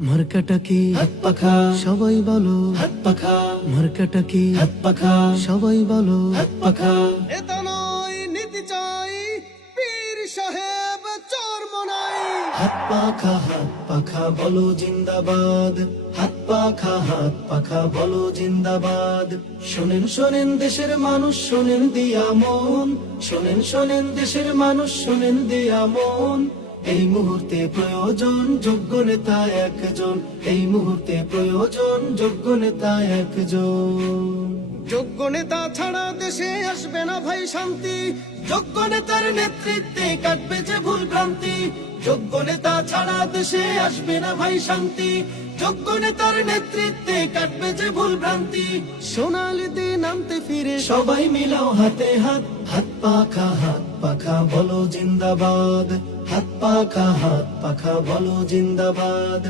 মার্কাটা কি হাত পাখা, সবাই বলো, হাত পাখা, মার্কাটা কি হাত পাখা, সবাই বলো। হাত পাখা। নেতা নয় নীতি চাই, পীর সাহেব চর্ম নাই। হাত পাখা বলো জিন্দাবাদ। হাত পাখা বলো জিন্দাবাদ। শোনেন শোনেন দেশের মানুষ, শোনেন দিয়া মন। শোনেন শোনেন দেশের মানুষ, শোনেন দিয়া মন। এই মুহূর্তে প্রয়োজন যোগ্য নেতা একজন। এই মুহূর্তে প্রয়োজন যোগ্য নেতা একজন। যোগ্য নেতা ছাড়া দেশে আসবে না ভাই শান্তি। যোগ্য নেতার নেতৃত্বে কাটবে যে ভুল ভ্রান্তি। যোগ্য নেতা ছাড়া দেশে আসবে না ভাই শান্তি। যোগ্য নেতার নেতৃত্বে কাটবে যে ভুল ভ্রান্তি। সোনালি দিন আনতে ফিরে সবাই মিলাও হাতে হাত। হাত পাখা বলো জিন্দাবাদ। হাত পাখা বলো জিন্দাবাদ।